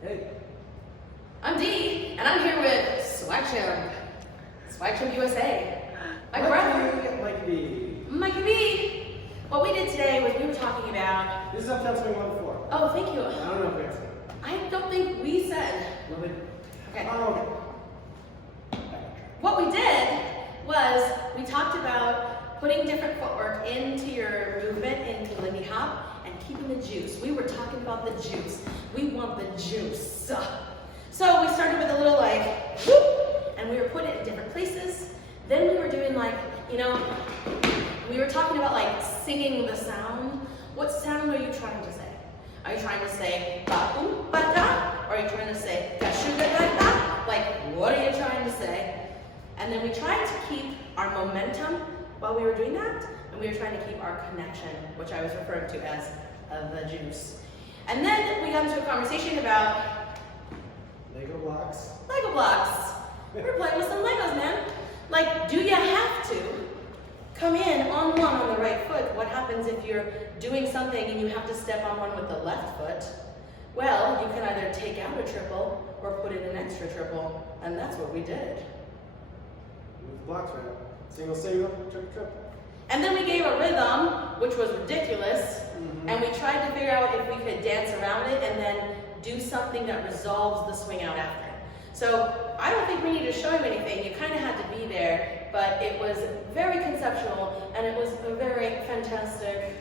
Hey. I'm Dee, and I'm here with Swag Champ USA. My brother, Mikey B. What we did today was we were talking about. This is Uptown Swing 104. Oh, thank you. I don't know if we asked it. I don't think we said. No, we didn't. Okay. Oh, okay. What we did was we talked about putting different footwork into your movement into Lindy Hop and keeping the juice. We were talking about the juice. We want the juice. So we started with a little like whoop, and we were putting it in different places. Then we were doing like, we were talking about like singing the sound. What sound are you trying to say? Are you trying to say ba-boom, ba-da? Or are you trying to say ga-shu-ga-da-da? Like, what are you trying to say? And then we tried to keep our momentum while we were doing that, and we were trying to keep our connection, which I was referring to as the juice. And then we got into a conversation about Lego blocks. Lego blocks. We're playing with some Legos, man. Like, do you have to come in on one on the right foot? What happens if you're doing something and you have to step on one with the left foot? Well, you can either take out a triple or put in an extra triple, and that's what we did. Move the blocks right. Single, single, triple, triple. And then we gave a rhythm, which was ridiculous, and we tried to figure out if we could dance around it and then do something that resolves the swing out after. So I don't think we need to show you anything. You kind of had to be there, but it was very conceptual and it was a very fantastic